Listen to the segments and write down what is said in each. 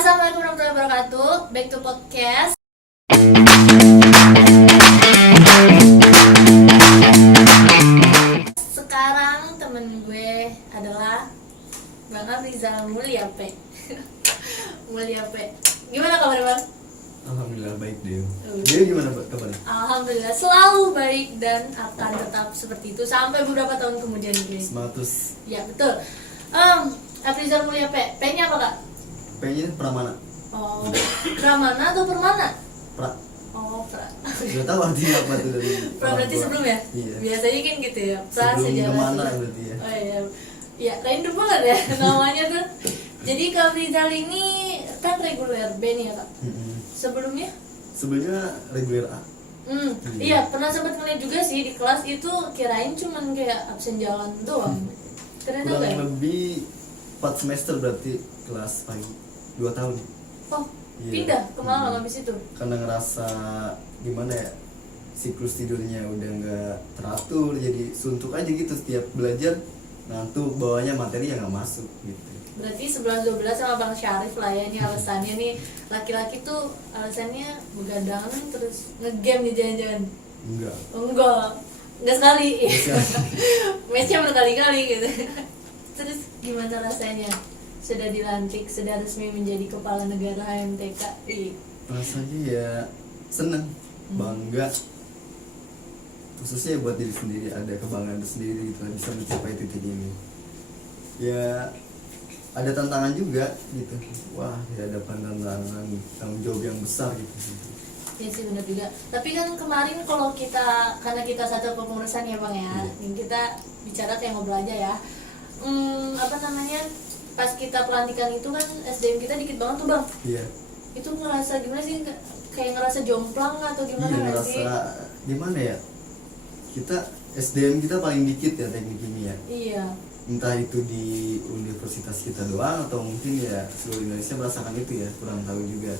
Assalamualaikum warahmatullahi wabarakatuh. Back to podcast. Sekarang temen gue adalah Bang Afrizal Mulyape. Mulyape. Gimana kabar Bang? Alhamdulillah baik Deo. Deo gimana kabarnya? Alhamdulillah selalu baik dan akan tetap seperti itu sampai beberapa tahun kemudian gue. Sematus. Ya betul. Afrizal Mulyape. P-nya apa Kak? P-nya Pramana. Oh, Pramana atau Permana? Pra. Oh, Pra. Gak tahu artinya apa tuh dari Pra berarti sebelum ya? Iya. Biasanya kan gitu ya. Pra Sebelum sejarah. kemana berarti ya? Oh iya. Ya, random banget ya namanya tuh. Jadi Kak Rizal ini kan reguler B nih ya Kak? Sebelumnya? Sebelumnya reguler A. Iya, pernah sempat ngeliat juga sih di kelas itu kirain cuman kayak absen jalan doang. Ternyata Kurang enggak ya? lebih 4 semester berarti kelas pagi 2 tahun. Oh, Iya. pindah ke Malang habis itu? Karena ngerasa gimana ya, siklus tidurnya udah nggak teratur, jadi suntuk aja gitu setiap belajar, ngantuk, bawahnya materi yang nggak masuk gitu. Berarti 11-12 sama Bang Syarif lah ya. Ini alasannya nih, laki-laki tuh alasannya begadang terus ngegame nih jangan-jangan. Enggak sekali. Matchnya berkali-kali gitu. Terus gimana rasanya sudah dilantik, sudah resmi menjadi kepala negara HMTK? Rasanya ya seneng, bangga, khususnya buat diri sendiri, ada kebanggaan sendiri gitu, bisa mencapai titik ini. Ya ada tantangan juga gitu, wah di hadapan tantangan tanggung jawab yang besar gitu. Ya sih benar juga. Tapi kan kemarin kalau kita, karena kita satu kepengurusan ya Bang ya, yang kita bicara kayak ngobrol aja ya. Apa namanya, pas kita pelantikan itu kan SDM kita dikit banget tuh Bang. Iya. Itu ngerasa gimana sih, kayak ngerasa jomplang atau gimana? Iya, nggak sih? ngerasa gimana ya, kita SDM kita paling dikit ya, teknik kimia. Iya. Entah itu di universitas kita doang atau mungkin ya seluruh Indonesia merasakan itu ya, kurang tahu juga.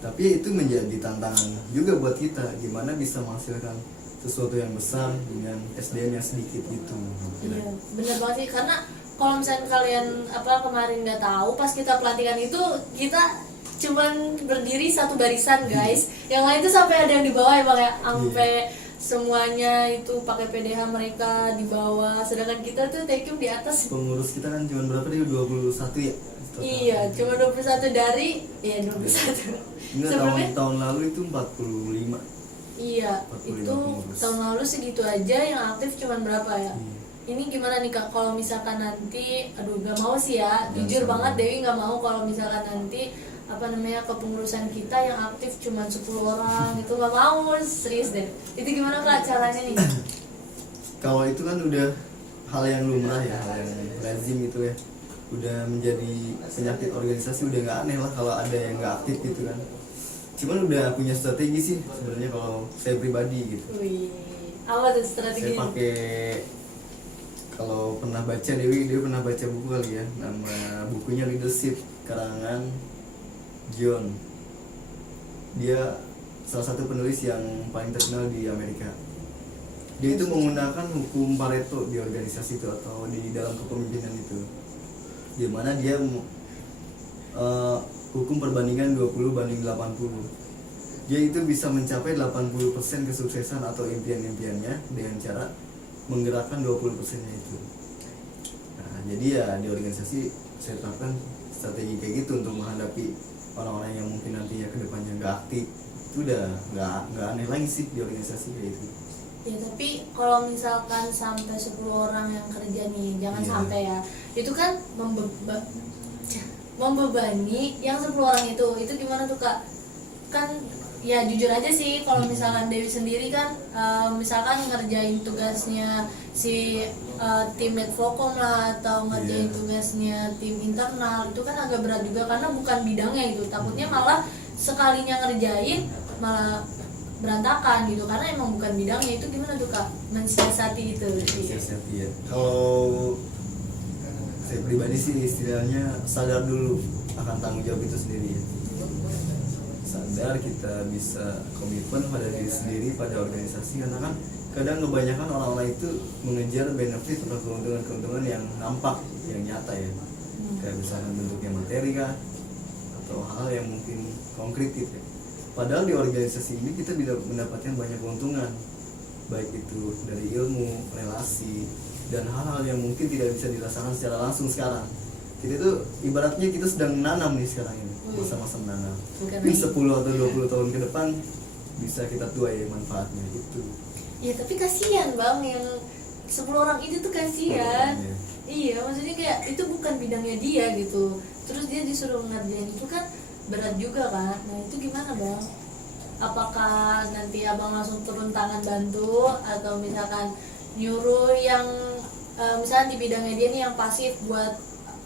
Tapi itu menjadi tantangan juga buat kita, gimana bisa menghasilkan sesuatu yang besar dengan SDM yang sedikit gitu. Iya, bener banget sih, karena kalau misalnya kalian kemarin nggak tahu, pas kita pelantikan itu kita cuman berdiri satu barisan guys, yang lain tuh sampai ada yang di bawah ya Bang ya, sampai semuanya itu pakai PDH mereka di bawah, sedangkan kita tuh TQ di atas. Pengurus kita kan cuma berapa nih, 21 ya? Total. Iya, cuma 21 dari, ya 21. Enggak, tahun lalu itu 45. Iya, 45 itu pengurus. tahun lalu segitu aja, yang aktif cuma berapa ya? Ini gimana nih Kak, kalau misalkan nanti, aduh gak mau sih ya, jujur banget Dewi gak mau kalau misalkan nanti kepengurusan kita yang aktif cuma 10 orang, itu gak mau, serius deh. Itu gimana Kak caranya nih? Kalau itu kan udah hal yang lumrah ya, hal yang lazim itu ya, udah menjadi penyakit organisasi, udah nggak aneh lah kalau ada yang nggak aktif gitu kan. Cuman udah punya strategi sih sebenarnya kalau saya pribadi gitu. Wih, apa tuh Saya strateginya? pakai, kalau pernah baca Dewi pernah baca buku kali ya, nama bukunya Leadership karangan John. Dia salah satu penulis yang paling terkenal di Amerika. Dia itu menggunakan hukum Pareto di organisasi itu atau di dalam kepemimpinan itu, di mana dia hukum perbandingan 20/80. Dia itu bisa mencapai 80% kesuksesan atau impian-impiannya dengan cara menggerakkan 20%-nya itu. Nah, jadi ya di organisasi saya terapkan strategi kayak gitu untuk menghadapi orang-orang yang mungkin nantinya kedepannya nggak aktif. Itu udah nggak aneh lagi sih di organisasi kayak gitu. Ya tapi kalau misalkan sampai 10 orang yang kerja nih, jangan sampai ya, itu kan membebani yang 10 orang itu gimana tuh Kak? Kan ya jujur aja sih, kalau misalkan Dewi sendiri kan misalkan ngerjain tugasnya si tim Medfokom lah, atau ngerjain tugasnya tim internal, itu kan agak berat juga karena bukan bidangnya itu, takutnya malah sekalinya ngerjain malah berantakan gitu karena emang bukan bidangnya. Itu gimana tuh Kak mensiasati itu? Mensiasati ya, kalau saya pribadi sih istilahnya sadar dulu akan tanggung jawab itu sendiri ya. Sadar kita bisa komitmen pada diri sendiri, pada organisasi, karena kan kadang kebanyakan orang-orang itu mengejar benefit atau keuntungan-keuntungan yang nampak, yang nyata ya, kayak misalnya bentuknya materi kah, atau atau hal yang mungkin konkret gitu ya. Padahal di organisasi ini kita bisa mendapatkan banyak keuntungan, baik itu dari ilmu, relasi, dan hal-hal yang mungkin tidak bisa dirasakan secara langsung sekarang. Kita itu ibaratnya kita sedang menanam nih sekarang ini, masa-masa menanam. Mungkin 10 atau 20 tahun ke depan bisa kita tuai manfaatnya gitu. Ya tapi kasihan bang, yang 10 orang itu tuh kasihan. Iya, maksudnya kayak itu bukan bidangnya dia gitu, terus dia disuruh ngerjain itu kan berat juga kan. Nah itu gimana bang? Apakah nanti abang langsung turun tangan bantu, atau misalkan nyuruh yang misalnya di bidangnya dia nih yang pasif buat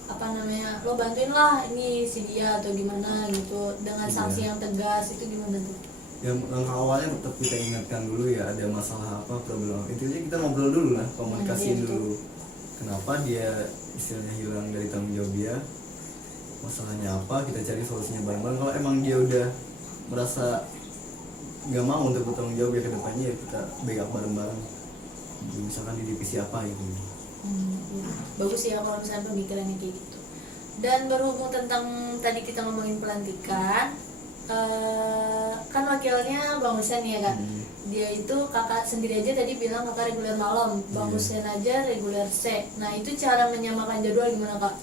apa namanya, lo bantuin lah ini si dia atau gimana gitu dengan sanksi yang tegas, itu gimana tuh? Yang langkah awalnya tetap kita ingatkan dulu ya, ada masalah apa, problem intinya kita ngobrol dulu lah, komunikasiin dulu kenapa dia istilahnya hilang dari tanggung jawab dia, masalahnya apa, kita cari solusinya bareng-bareng. Kalau emang dia udah merasa nggak mau untuk bertanggung jawab ya ke depannya, ya kita backup bareng-bareng, misalkan di divisi apa gitu. Ya. Bagus ya kalau misalnya pemikirannya kayak gitu. Dan berhubung tentang tadi kita ngomongin pelantikan, kan wakilnya Bang Hussein ya kak. Dia itu kakak sendiri aja tadi bilang kakak reguler malam, Bang Hussein aja reguler C. Nah itu cara menyamakan jadwal gimana kak?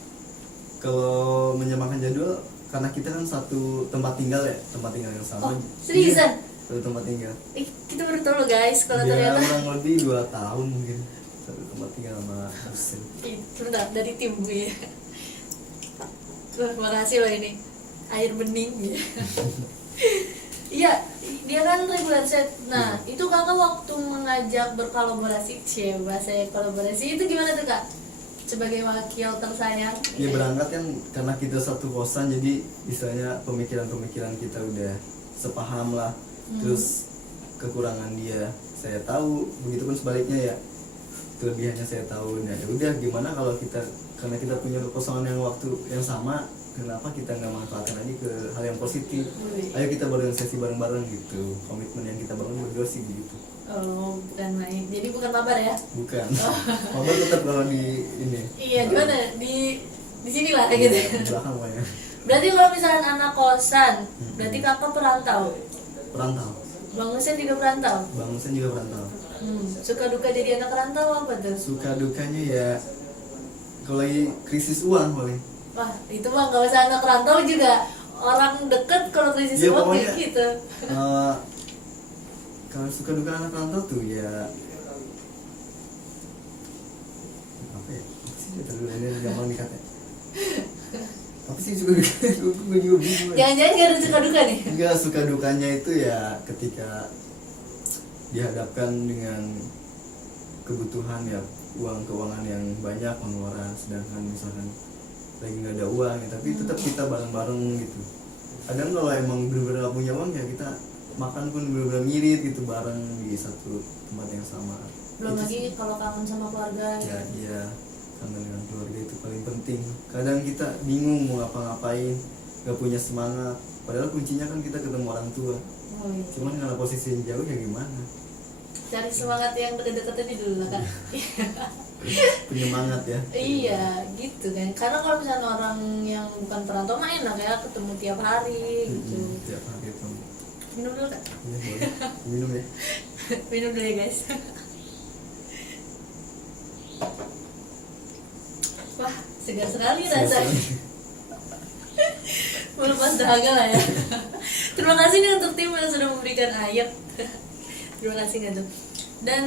Kalau menyamakan jadwal, karena kita kan satu tempat tinggal ya, tempat tinggal yang sama. Oh seriusan? Satu tempat tinggal. Kita baru tahu loh guys kalau dia ternyata kurang lebih 2 tahun mungkin satu tempat tinggal sama Hussein. Sebentar, dari tim bu ya. Makasih loh ini air bening ya. Iya, dia kan regular set. Nah, itu kakak waktu mengajak berkolaborasi, bahasa kolaborasi itu gimana tuh kak? Sebagai wakil tersayang. Ya berangkat kan karena kita satu kosan, jadi misalnya pemikiran-pemikiran kita udah sepaham lah. Terus kekurangan dia saya tahu, begitu pun sebaliknya ya. Kelebihannya saya tahu. Nah, ya udah gimana kalau kita, karena kita punya kekosongan yang waktu yang sama, kenapa kita nggak manfaatkan aja ke hal yang positif? Ayo kita berorganisasi bareng-bareng gitu. Komitmen yang kita bangun berdua sih gitu. Oh, bukan main. Jadi bukan mabar ya? Bukan. Mabar tetap kalau di ini. Iya, gimana? Di sini lah kayak gitu. Di belakang ya. Berarti kalau misalnya anak kosan, berarti kakak perantau. Perantau. Bang Hussein juga perantau. Bang Hussein juga perantau. Suka duka jadi anak perantau apa tuh? Suka dukanya ya kalau lagi krisis uang paling. Wah, itu mah gak usah anak rantau juga, orang deket kalau krisis Ya, uang pokoknya, kayak gitu. Kalau suka duka anak rantau tuh ya apa ya? Apa sih terus ini gampang dikata. Apa sih suka duka? Gue juga bingung. Jangan-jangan gak ada suka duka nih? Enggak, suka dukanya itu ya ketika dihadapkan dengan kebutuhan ya, keuangan yang banyak pengeluaran, sedangkan misalkan lagi nggak ada uang ya, tapi tetap kita bareng-bareng gitu. Kadang kalau emang bener-bener gak punya uang ya kita makan pun bener-bener ngirit gitu bareng di satu tempat yang sama. Belum Itu lagi sih. kalau kangen sama keluarga Ya iya, kangen dengan keluarga itu paling penting. Kadang kita bingung mau ngapa-ngapain, gak punya semangat, padahal kuncinya kan kita ketemu orang tua. Oh, iya. Cuman karena posisi yang jauh ya gimana, Cari semangat yang deket-deket aja dulu lah kan. penyemangat ya. Iya gitu kan, karena kalau misalnya orang yang bukan perantau mah enak ya, ketemu tiap hari gitu. Tiap hari itu. Minum dulu kak? Ya, boleh. Minum ya. Minum dulu ya guys. Wah, segar sekali rasanya. Melepas dahaga lah ya. Terima kasih nih untuk tim yang sudah memberikan air. Terima kasih nih tuh. Dan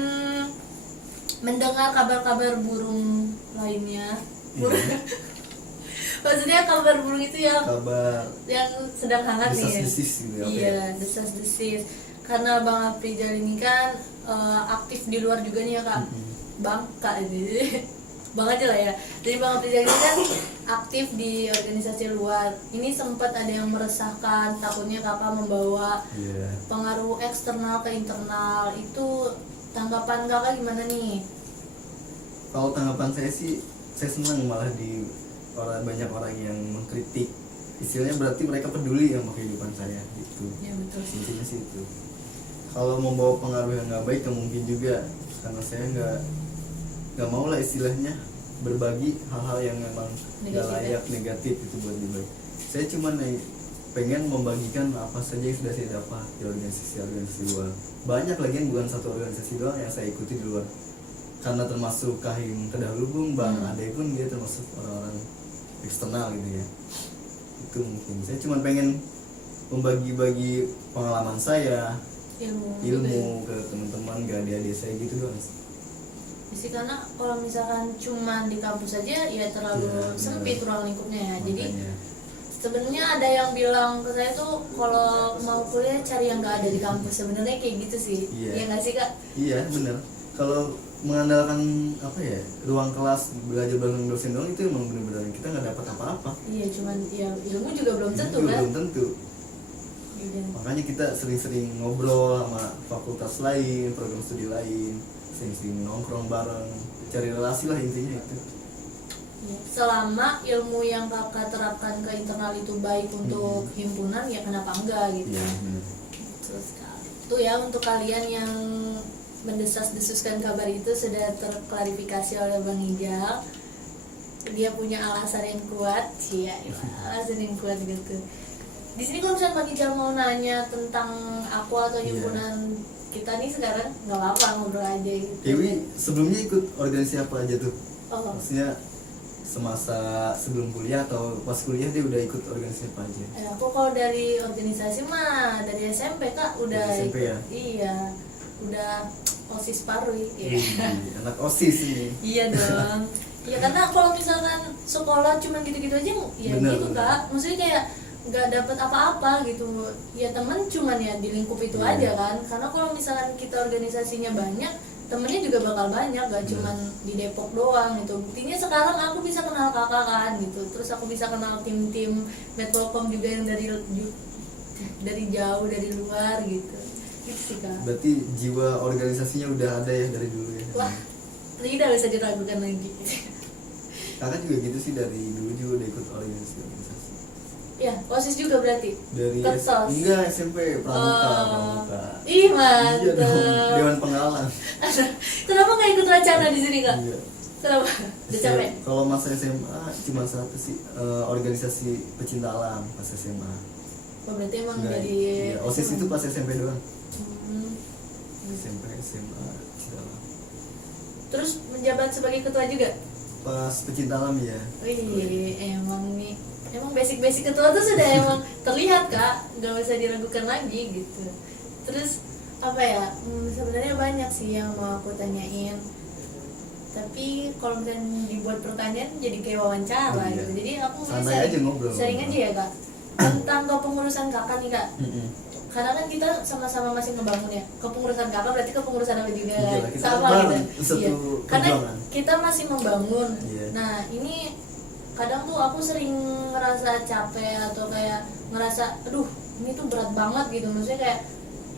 mendengar kabar-kabar burung lainnya. Maksudnya kabar burung itu yang Kabar yang sedang hangat nih ya. desas-desis gitu ya. Iya, desas-desis. Karena Bang Aprijal ini kan aktif di luar juga nih ya kak. Bang kak ini. Bang aja lah ya. Jadi Bang Aprijal ini kan aktif di organisasi luar. Ini sempat ada yang meresahkan, takutnya kakak membawa pengaruh eksternal ke internal. Itu tanggapan kakak gimana nih? Kalau tanggapan saya sih, saya senang malah banyak orang yang mengkritik. Istilahnya berarti mereka peduli sama kehidupan saya gitu. Ya betul sih. Intinya sih itu. Kalau membawa pengaruh yang nggak baik, ya mungkin juga karena saya nggak mau lah istilahnya berbagi hal-hal yang memang nggak layak, negatif itu buat dibagi. Saya cuma pengen membagikan apa saja yang sudah saya dapat di organisasi luar. Banyak lagi yang bukan satu organisasi doang yang saya ikuti di luar. Karena termasuk Kahim Terdahulu Bang Ade pun dia termasuk orang-orang eksternal gitu ya. Itu mungkin saya cuma pengen membagi-bagi pengalaman saya, ilmu ke teman-teman, ke adik-adik saya gitu doang. Sih karena kalau misalkan cuma di kampus aja ya terlalu sempit ruang lingkupnya ya. Jadi sebenarnya ada yang bilang ke saya tuh kalau mau kuliah cari yang nggak ada di kampus, sebenarnya kayak gitu sih. Iya nggak sih Kak? Iya benar. Kalau mengandalkan apa ya, ruang kelas belajar bareng dosen doang itu emang benar-benar kita nggak dapat apa-apa. Iya, cuman ya ilmu juga belum tentu kan. Belum tentu. Iya. Makanya kita sering-sering ngobrol sama fakultas lain, program studi lain, sering-sering nongkrong bareng, cari relasi lah intinya itu. Ya, selama ilmu yang kakak terapkan ke internal itu baik untuk himpunan ya kenapa enggak gitu. Iya. Terus itu ya untuk kalian yang mendesas-desuskan kabar itu sudah terklarifikasi oleh Bang Ijal. Dia punya alasan yang kuat, ya alasan yang kuat gitu. Di sini kalau misalnya Bang Ijal mau nanya tentang aku atau himpunan kita nih sekarang nggak apa-apa, ngobrol aja gitu. Dewi sebelumnya ikut organisasi apa aja tuh? Oh. Maksudnya semasa sebelum kuliah atau pas kuliah dia udah ikut organisasi apa aja? Aku kalau dari organisasi mah dari SMP Kak udah dari SMP ikut. ya? Iya, udah OSIS Parui. Iya. Anak OSIS ini. Iya dong. Ya karena kalau misalkan sekolah cuma gitu-gitu aja ya Bener, gitu bener. Kak. Maksudnya kayak nggak dapat apa-apa gitu. Ya temen cuman ya di lingkup itu aja kan. Karena kalau misalkan kita organisasinya banyak, temennya juga bakal banyak, gak cuman di Depok doang gitu. Buktinya sekarang aku bisa kenal kakak kan gitu. Terus aku bisa kenal tim-tim Medcom juga yang dari jauh, dari luar gitu. Gitu sih Kak. Berarti jiwa organisasinya udah ada ya dari dulu ya? Wah, tidak bisa diragukan lagi. Kakak juga gitu sih, dari dulu juga udah ikut organisasi. Ya, OSIS juga berarti? Dari Kertas. enggak SMP, pramuka. Ih, Iya mantap. dong, Dewan Pengawalan. Kenapa nggak ikut wacana di sini Kak? Iya. Kenapa? Udah capek? Kalau masa SMA cuma satu sih, organisasi pecinta alam pas SMA. Oh, berarti emang Enggak, dari iya, OSIS itu pas SMP doang. Hmm. SMP, SMA, pecinta alam. Terus menjabat sebagai ketua juga? Pas pecinta alam ya. Wih, emang basic ketua tuh sudah emang terlihat Kak, nggak usah diragukan lagi gitu. Terus apa ya? Sebenarnya banyak sih yang mau aku tanyain. Tapi kalau misalnya dibuat pertanyaan jadi kayak wawancara Iya. gitu. Jadi aku Santai aja ngobrol. Sering aja ya Kak. Tentang kepengurusan kakak nih Kak. Karena kan kita sama-sama masih ngebangun ya. Kepengurusan kakak berarti kepengurusan aku juga Iya, kan? kita Sama bareng, gitu. satu Iya. Karena perjuangan. kita masih membangun. Iya. Nah ini kadang tuh aku sering ngerasa capek atau kayak ngerasa aduh ini tuh berat banget gitu. Maksudnya kayak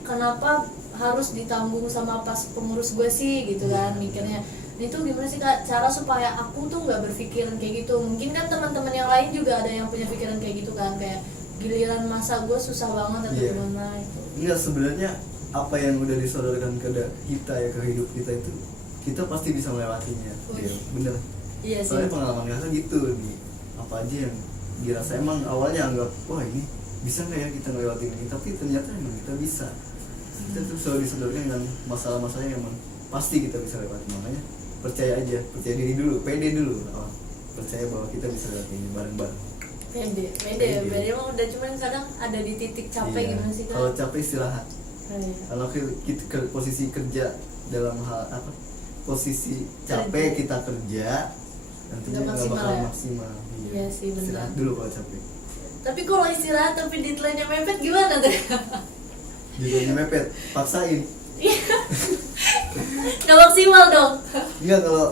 kenapa harus ditanggung sama pas pengurus gue sih gitu kan mikirnya. Ini tuh gimana sih Kak cara supaya aku tuh nggak berpikiran kayak gitu. Mungkin kan teman-teman yang lain juga ada yang punya pikiran kayak gitu kan, kayak giliran masa gue susah banget atau gimana itu. Enggak, sebenarnya apa yang udah disodorkan ke kita ya, ke hidup kita itu kita pasti bisa melewatinya. Iya, bener. Iya sih. Soalnya pengalaman kakak gitu nih, apa aja yang dirasa emang awalnya anggap wah ini bisa nggak ya kita ngelewatin ini, tapi ternyata emang kita bisa. Kita tuh selalu disodorkan dengan masalah-masalah yang emang pasti kita bisa lewati. Makanya percaya aja, percaya diri dulu, pede dulu. Percaya bahwa kita bisa lewati ini bareng-bareng. Pede emang udah, cuman kadang ada di titik capek Iya. gimana sih Kak? Kalau capek istirahat. Iya. Kalau kita ke posisi kerja dalam hal apa, posisi capek kita kerja nantinya Nggak nggak maksimal bakal ya? maksimal. Iya sih, benar. Istirahat dulu kalau capek. Tapi kalau istirahat tapi deadline-nya mepet gimana tuh? Judulnya mepet, paksain. Gak maksimal dong. Enggak, kalau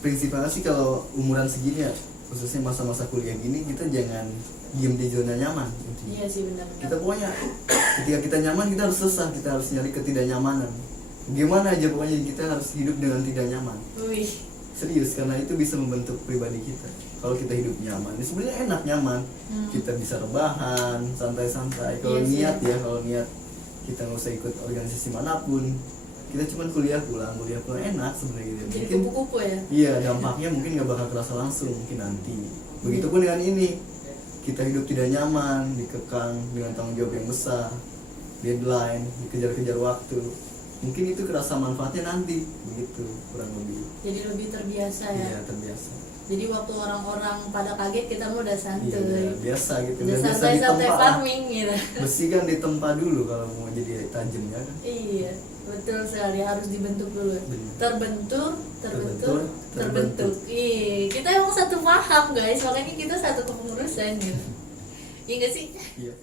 prinsipnya sih kalau umuran segini ya, khususnya masa-masa kuliah gini, kita jangan diem di zona nyaman. Iya sih benar. Kita pokoknya ketika kita nyaman kita harus susah, kita harus nyari ketidaknyamanan. Gimana aja pokoknya kita harus hidup dengan tidak nyaman. Wih. Serius, karena itu bisa membentuk pribadi kita. Kalau kita hidup nyaman, ya sebenarnya enak nyaman. Kita bisa rebahan, santai-santai. Kalau Iya sih. kalau niat kita nggak usah ikut organisasi manapun. Kita cuma kuliah pulang enak sebenarnya gitu. Jadi Mungkin kupu-kupu ya. iya, dampaknya mungkin nggak bakal kerasa langsung mungkin nanti. Begitupun dengan ini, kita hidup tidak nyaman, dikekang dengan tanggung jawab yang besar, deadline, dikejar-kejar waktu. Mungkin itu kerasa manfaatnya nanti, begitu kurang lebih. Jadi lebih terbiasa ya. Iya, terbiasa. Jadi waktu orang-orang pada kaget kita mah udah santuy. Iya, udah biasa gitu. Udah biasa santai-santai ditempa. farming gitu. Besi kan ditempa dulu kalau mau jadi tajam ya kan. Iya, betul sekali, harus dibentuk dulu. Benar. Terbentuk. Iya, kita emang satu paham guys, makanya kita satu kepengurusan gitu. Iya nggak sih? Iya.